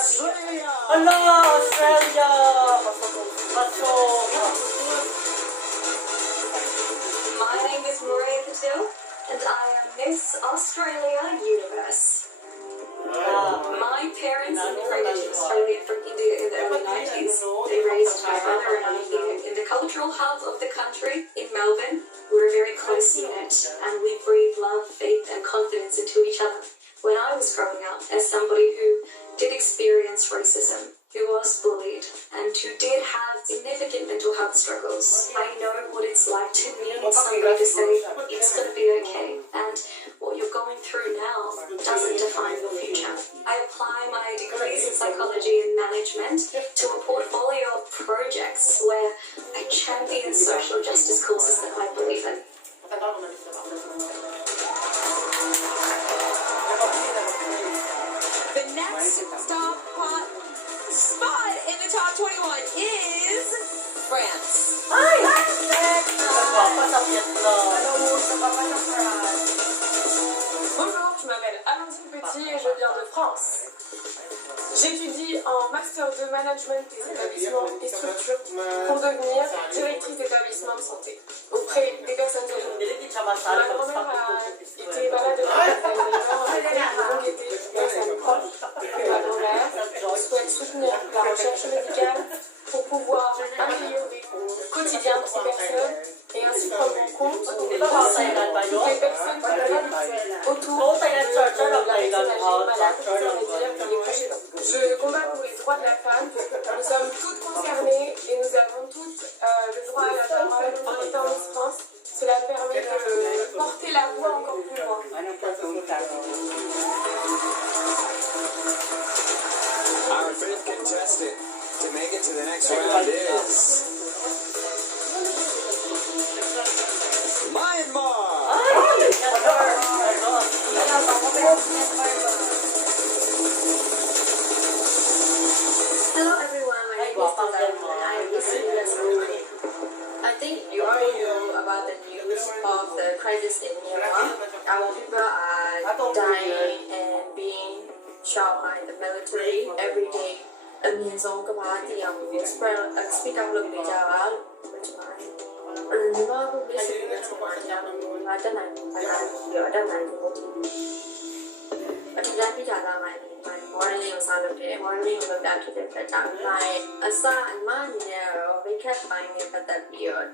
Australia! Hello, Australia! My name is Maria Patil, and I am Miss Australia Universe. My parents immigrated to Australia from India in the early 90s. They raised my brother and I here in the cultural hub of the country in Melbourne. We're a very close unit, and we breathe love, faith, and confidence into each other. When I was growing up, as somebody who did experience racism, who was bullied, and who did have significant mental health struggles, I know what it's like to need somebody to say, it's going to be okay, and what you're going through now doesn't define your future. I apply my degrees in psychology and management to a portfolio of projects where I champion social justice causes that I believe in. The next spot in the top 21 is France. Bonjour, je m'appelle Amandine Petit et je viens de France. J'étudie en Master de Management des établissements et structures pour devenir directrice d'établissement de santé auprès des personnes âgées. Ma grand-mère a été malade de l'Alzheimer, donc été grâce à mes proches et ma grand-mère. Je souhaite soutenir la recherche médicale pour pouvoir améliorer le quotidien de ces personnes et ainsi prendre en compte aussi toutes les personnes qui habitent autour de la personne âgée malade, c'est-à-dire les proches aidants. Je combats pour les droits de la femme. Nous sommes toutes concernées et nous avons toutes le droit à la parole en étant Miss France. Cela permet de porter la voix encore plus loin. Our fifth contestant to make it to the next round is Myanmar. Hello everyone, my name is Tata and I am Miss Universe. I think you all know about the news of the crisis in Myanmar. Our people are dying and being shot by the military every day. အမြင့်ဆုံးကမ္ဘာတရားကို speak out လုပ်ပေးကြပါလို့ပြောချင်ပါတယ်။ဒီမှာကိုလေးစီနဲ့ကျွန်တော်ကြားလို့ငါတက်နိုင်တယ်အားပြီးတော့တက်နိုင်လို့အထူးပြတာကမှmodeling ကိုစားလုပ်တယ် modeling ကိုလုပ်တာဖြစ်တဲ့အတွက်ကြောင့်အစအမအနေနဲ့တော့ makeup ပိုင်းနဲ့ပတ်သက်ပြီးတော့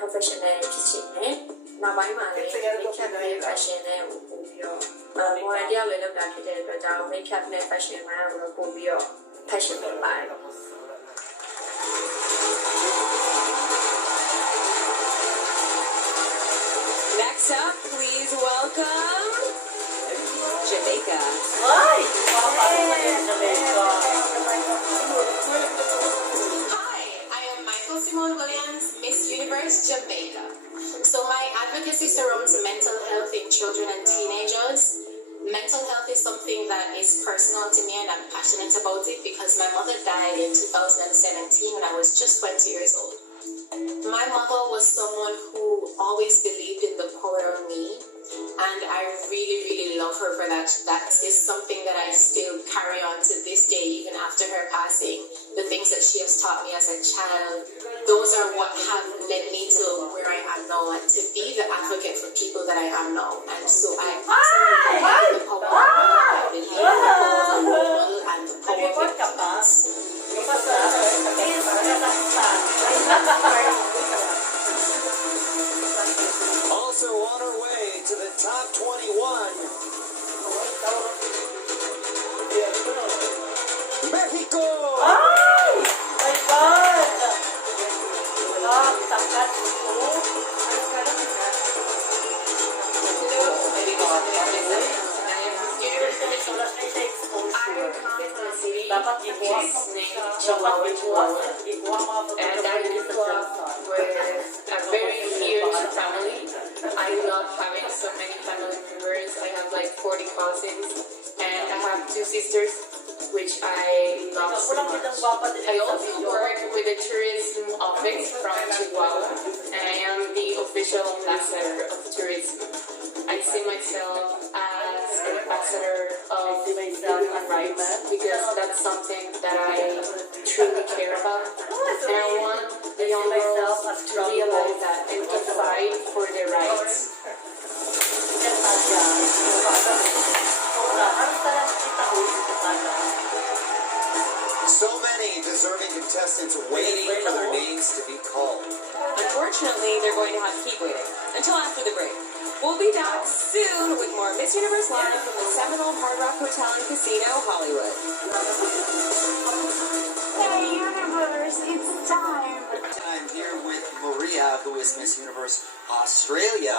professional ဖြစ်ချင်တယ်။နောက်ပိုင်းမှာလည်း makeup နဲ့ fashion နဲ့ပို့ပြီးတော့model တယောက်လည်းလုပ်တာဖြစ်တဲ့အတွက်ကြောင့် makeup နဲ့ fashion မှာတော့ပို့ပြီးတော့ fashion လုပ်ပါတယ်။ Next up, please welcome Jamaica. Hi, I am Michael Simone Williams, Miss Universe Jamaica. So my advocacy surrounds mental health in children and teenagers. Mental health is something that is personal to me and I'm passionate about it because my mother died in 2017 when I was just 20 years old. My mother was someone who always believed in the power of me, and I really, really love her for that. That is something that I still carry on to this day, even after her passing. The things that she has taught me as a child, those are what have led me to where I am now and to be the advocate for people that I am now. And so I absolutely believe in the power of God. I believe in the power of the role and the power of influence. Also on her way to the top 21, Mexico. my God! Dapat i-buwak and I grew up with a very huge family. I'm not having so many family members. I have like 40 cousins and I have 2 sisters, which I love so much. I also work with the tourism office from Chihuahua and I am the official ambassador of tourism. I see myself as an ambassador of human rights because that's something that I truly care about. And I want the young girls to realize that and to fight for their rights. So many deserving contestants waiting for their names to be called. Unfortunately, they're going to have to keep waiting until after the break. We'll be back soon with more Miss Universe Live from the Seminole Hard Rock Hotel and Casino, Hollywood. Hey, Universe, it's time. I'm here with Maria, who is Miss Universe Australia.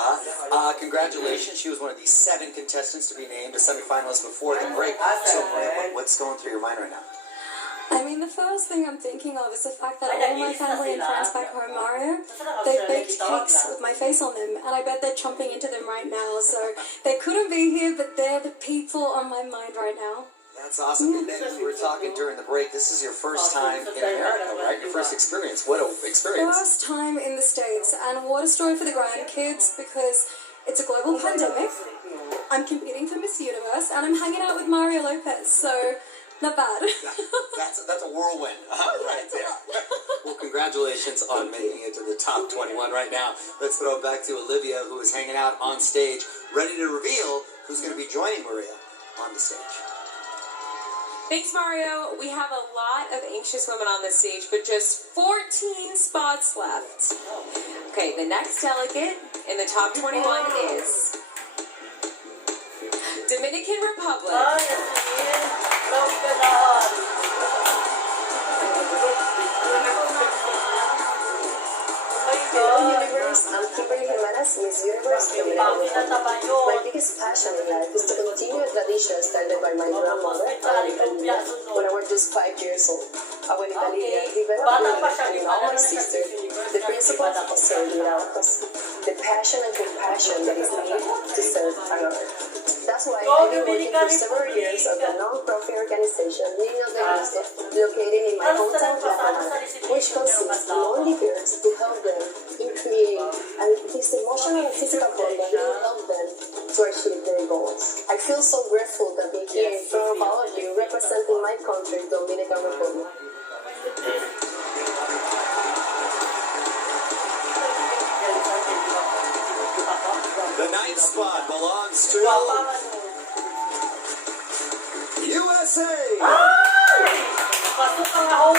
Congratulations. She was one of the 7 contestants to be named a semifinalist before the break. So, Maria, what's going through your mind right now? I mean, the first thing I'm thinking of is the fact that all my family and friends back home, Mario, they've baked cakes with my face on them, and I bet they're chomping into them right now. So they couldn't be here, but they're the people on my mind right now. That's awesome. And then we were talking during the break. This is your first time in America, right? Your first experience. What an experience. First time in the States, and what a story for the grandkids, because it's a global pandemic. I'm competing for Miss Universe, and I'm hanging out with Mario Lopez, so not bad. That's a whirlwind right there. Well, congratulations on making it to the top 21 right now. Let's throw it back to Olivia, who is hanging out on stage, ready to reveal who's going to be joining Maria on the stage. Thanks, Mario. We have a lot of anxious women on this stage, but just 14 spots left. Okay, the next delegate in the top 21 is Dominican Republic. Hello Universe, I'm Kimberly Jimenez, Miss Universe Dominican Republic. My biggest passion in life is to continue a tradition started by my grandmother, when I was just 5 years old. Abuelita Lidia developed me and all my sisters the principle of serving without cost, the passion and compassion that is needed to serve another. That's why I've been working for several years at a non-profit organization, Niños de Cristo, located in my hometown, Guatemala, which consists of lonely girls to help them in creating this emotional and physical bond that will help them to achieve their goals. I feel so grateful to be here in front of all of you representing my country, Dominican Republic. The 9th spot belongs to USA. Hello,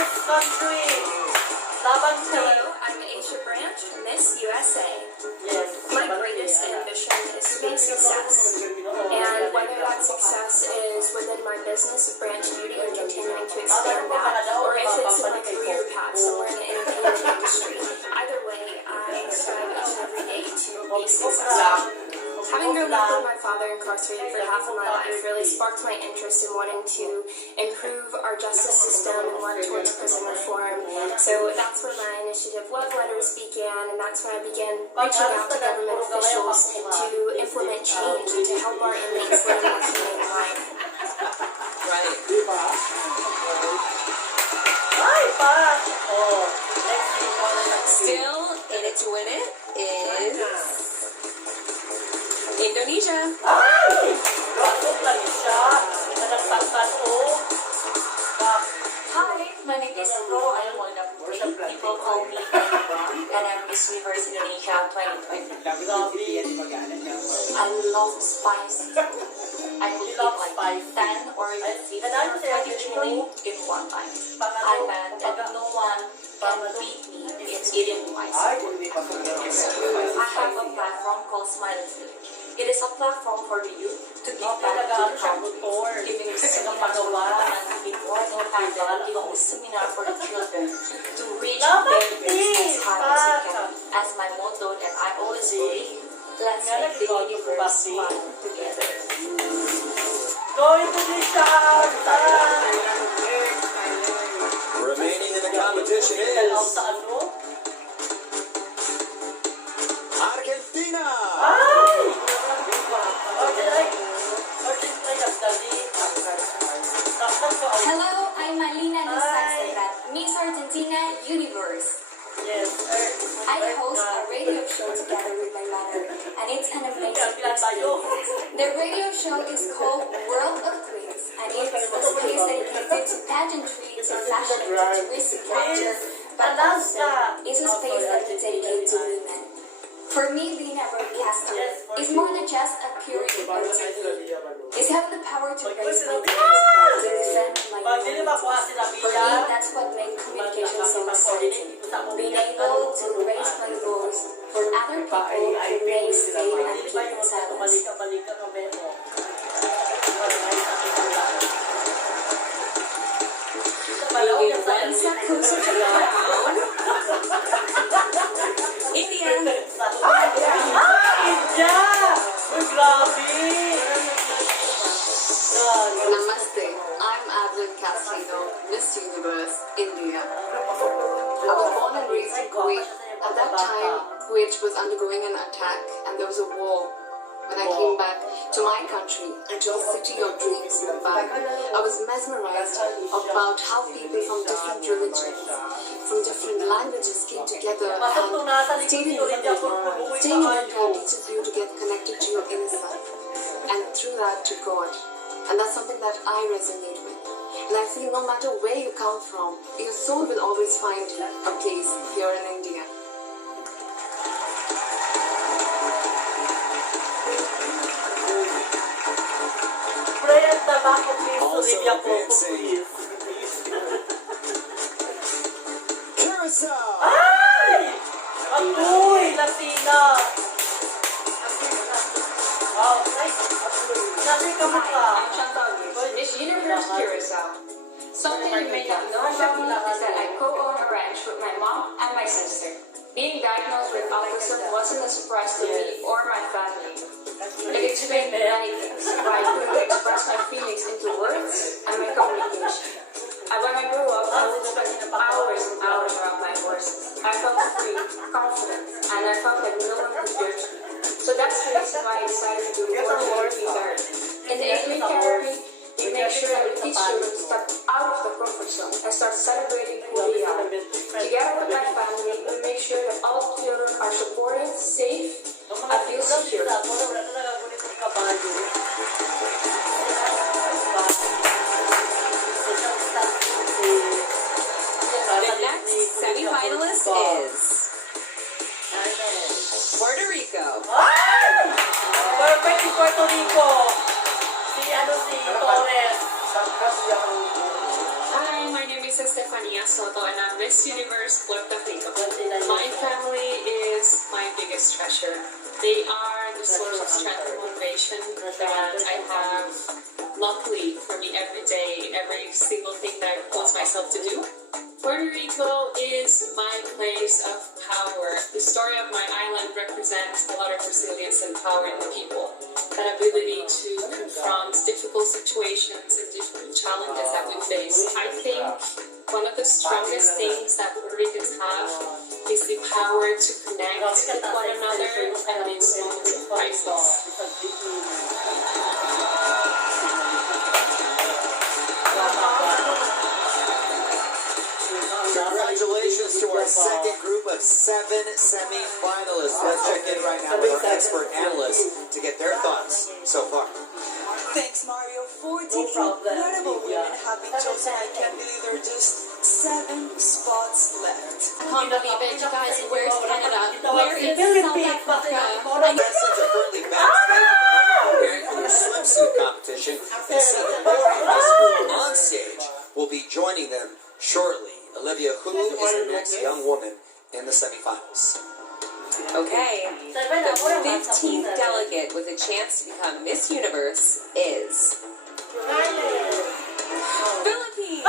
I'm Aisha Branch, Miss USA. My greatest ambition is to be a success. And whether that success is within my business of Branch Beauty and continuing to expand that, or if it's in my career path somewhere in the entertainment industry, either way, I strive each and every day to be successful. Having grown up with my father incarcerated for half of my life really sparked my interest in wanting to improve our justice system and work towards prison reform. So that's where my initiative Love Letters began, and that's when I began reaching out to government officials to implement change and to help our inmates live a more humane life. Right. Still in it to win it is Indonesia. Hi, my name is Ro. I'm one of 3 people call me and I'm Miss Universe Indonesia 2020. I love spicy food. I will eat like 10 or even 15 or 20 chili in one time. I bet that no one can beat me in eating spicy food. I have a platform called Smile Village. It is a platform for the youth to give back to the community, giving seminars for women, giving organ pandemic, giving the seminar for the children to reach their dreams as high as we can. As my motto that I always believe, let's make the universe smile together. Remaining in the competition is Argentina. Hello, I'm Malina Miss Argentina Universe. I host a radio show together with my mother, and it's an amazing experience. The radio show is called World of Queens, and it's a space dedicated to pageantry, to fashion, to tourism capture, but also it's a space that is dedicated to women. For me, being a broadcaster is more than just a purity of TV. It's having the power to raise my voice, to defend my voice. For me, that's what makes communication so exciting. Being able to raise my voice for other people who may stay and keep in silence. Moving one step closer to the crown. India. Namaste, I'm Adeline Castellino, Miss Universe, India. I was born and raised in Kuwait. At that time, Kuwait was undergoing an attack and there was a war. When I came back to my country and to the city of dreams, Mumbai, I was mesmerized about how people from different religions, from different languages came together and stayed in India. Staying in India teaches you to get connected to your inner self and through that to God. And that's something that I resonate with. And I feel no matter where you come from, your soul will always find a place here in India. Also advancing. Curacao! Miss Universe Curacao. Something you may not know about me is that I co-own a ranch with my mom and my sister. Being diagnosed with autism wasn't a surprise to me or my family. It explained many things, why I couldn't express my feelings into words and my communication. And when I grew up, I would spend hours and hours around my horses. I felt free, confident, and I felt like no one could judge me. So that's the reason why I decided to do horse therapy. In the evening therapy, we make sure that we teach children to step out of the comfort zone and start celebrating who they are. Together with my family, we make sure that all children are supported, safe, and feel secure. The next semi-finalist is Puerto Rico. Puerto Rico. Hi, my name is Estefania Soto and I'm Miss Universe Puerto Rico. My family is my biggest treasure. They are the source of strength and motivation that I have luckily for me every day, every single thing that I propose myself to do. Puerto Rico is my place of power. The story of my island represents a lot of resilience and power in the people. That ability to confront difficult situations and different challenges that we face. I think one of the strongest things that Puerto Ricans have is the power to connect with one another and these moments of crisis. Congratulations to our second group of 7 semi-finalists. Let's check in right now with our expert analysts to get their thoughts so far. Thanks, Mario. 14 incredible women have been chosen. I can't believe there are just 7 spots left. I can't believe it, you guys. Where's Canada? Where is South Africa? Contestants are currently backstage preparing for the swimsuit competition, and 7 more in this group on stage will be joining them shortly. Olivia, who is the next young woman in the semifinals? Okay, the 15th delegate with a chance to become Miss Universe is Philippines.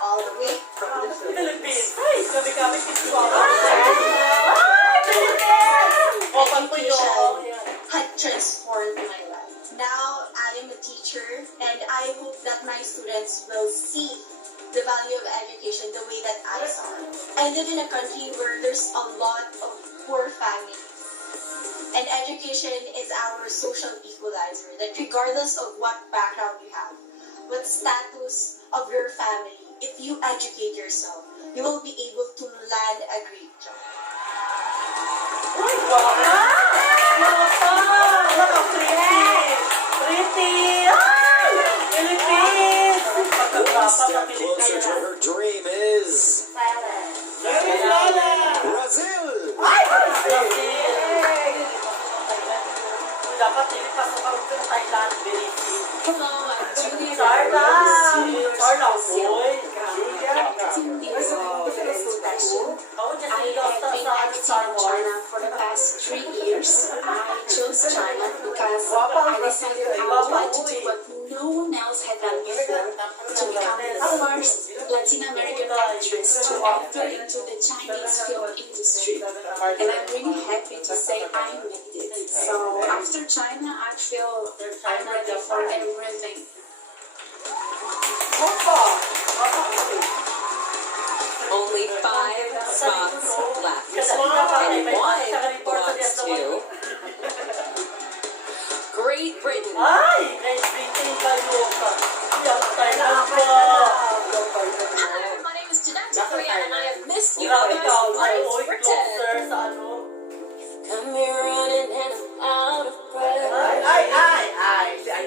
All the way from the Philippines. Education had transformed my life. Now I am a teacher and I hope that my students will see the value of education the way that I saw it. I live in a country where there's a lot of poor families And education is our social equalizer, that regardless of what background you have, what status of your family, if you educate yourself, you will be able to land a great job. One step closer to her dream is Brazil. I have been active in China for the past 3 years. I chose China because I decided I would like to do what no one else had done before, to become the first Latin American actress to enter into the Chinese film industry. And I'm really happy to say I made it. So after China, I feel I'm ready for everything. Only 5 spots left. And one wants to. Great Britain. Hello, my name is Jeanette and I am Miss Universe Great Britain. Come here running and I'm out of breath.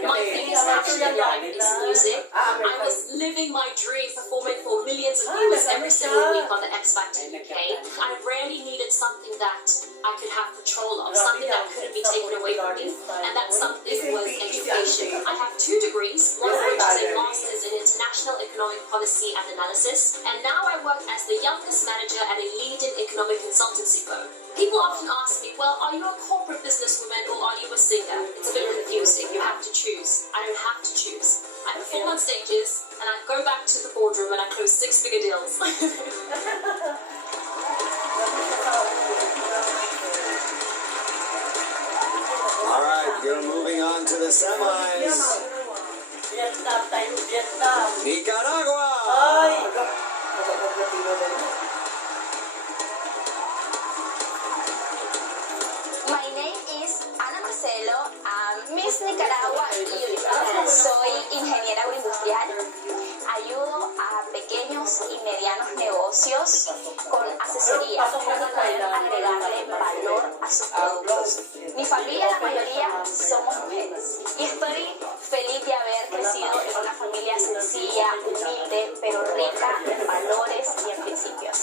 My biggest passion in life is music. I was living my dream performing for millions of viewers every single week on the X Factor UK. I rarely needed something that I could have control of, something that couldn't be taken away from me, and that something was education. I have 2 degrees, one of which is a master's in international economic policy and analysis, and now I work as the youngest manager at a leading economic consultancy firm. People often ask me, well, are you a corporate businesswoman or are you a singer? It's a bit confusing. You have to choose. I don't have to choose. I perform on stages and I go back to the boardroom and I close 6-figure deals. All right, we're moving on to the semis. Nicaragua. My name is Ana Marcelo, Miss Nicaragua Universe. Soy ingeniera agroindustrial. Ayudo a pequeños y medianos negocios con asesoría para poder agregarle valor a sus productos. Mi familia, la mayoría, somos mujeres. Y estoy feliz de haber crecido en una familia sencilla, humilde, pero rica en valores y en principios.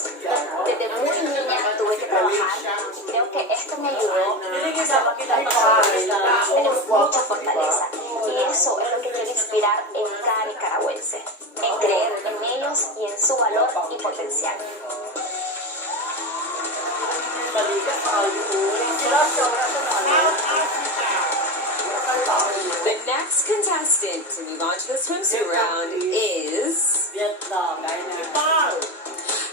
Desde muy niña tuve que trabajar y creo que esto me ayudó a ser lo que tenemos mucha fortaleza. Y eso es lo que quiero inspirar en cada nicaragüense, en creer en ellos y en su valor y potencial. The next contestant to move on to the swimsuit round is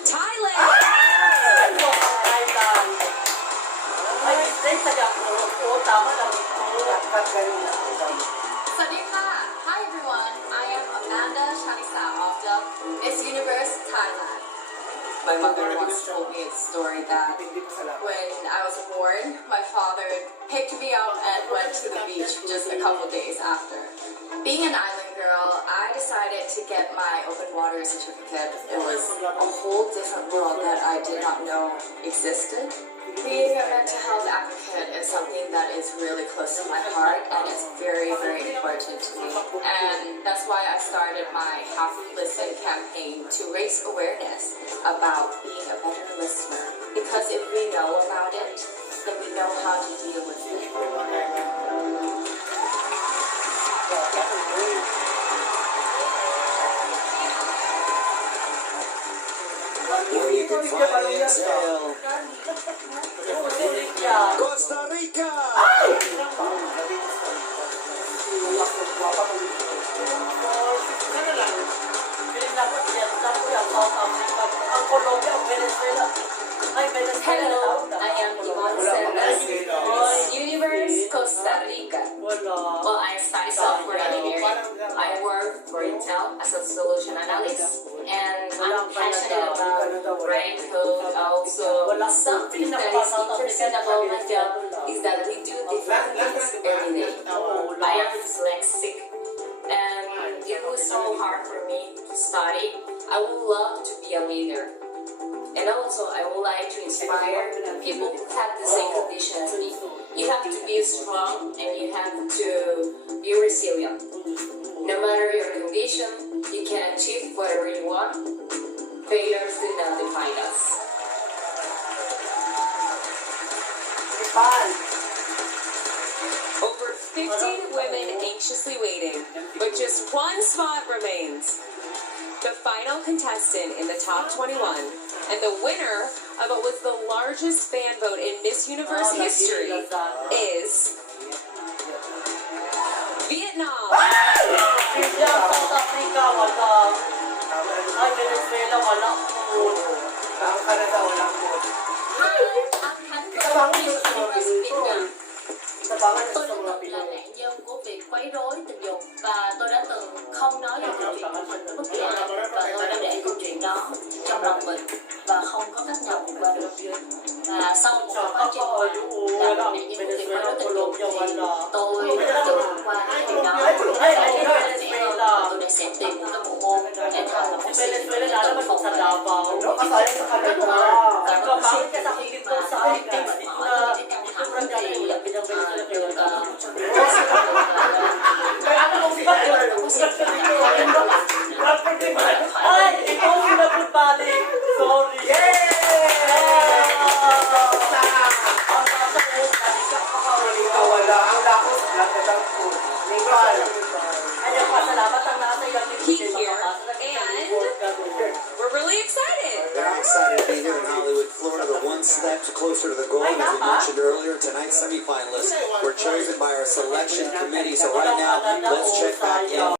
Thailand. Hi everyone, I am Amanda Shanisa of the Miss Universe Thailand. My mother once told me a story that when I was born, my father picked me up and went to the beach just a couple days after. Being an island girl, I decided to get my open water certificate. It was a whole different world that I did not know existed. Being a mental health advocate is something that is really close to my heart and it's very, very important to me. And that's why I started my Have to Listen campaign to raise awareness about being a better listener. Because if we know about it, then we know how to deal with it. Where you can finally exhale. Costa Rica. Hello, I am Yvonne Cerdas, Miss Universe Costa Rica. Well, I study software engineering. I work for Intel as a solution analyst, and I'm passionate about writing code. Also, something that is interesting about my job is that we do different things every day. I am dyslexic, and it was so hard for me to study. I would love to be a leader. And also, I would like to inspire people who have the same condition as me. You have to be strong and you have to be resilient. No matter your condition, you can achieve whatever you want. Failures do not define us. Over 15 women anxiously waiting, but just one spot remains. The final contestant in the top 21 and the winner of what was the largest fan vote in Miss Universe history is Vietnam. Tôi là một nạn nhân của việc quấy rối tình dục và tôi đã từng không nói về câu chuyện của mình với bất kỳ ai, và tôi đã để câu chuyện đó trong lòng mình và không có cách nào vượt qua được. Và sau một quá trình là một nạn nhân của việc quấy rối tình dục thì tôi tự vượt qua cái điều đó và tôi đã sẽ tìm một cái bộ môn thể thao là boxing để tự phòng mình và tôi boxing khi mà có cái mệt mỏi thì căng thẳng thì Heat here, and we're really excited. Very excited to be here in Hollywood, Florida. The one step closer to the goal. As we mentioned earlier, tonight's semifinalists were chosen by our selection committee. So right now, let's check back in.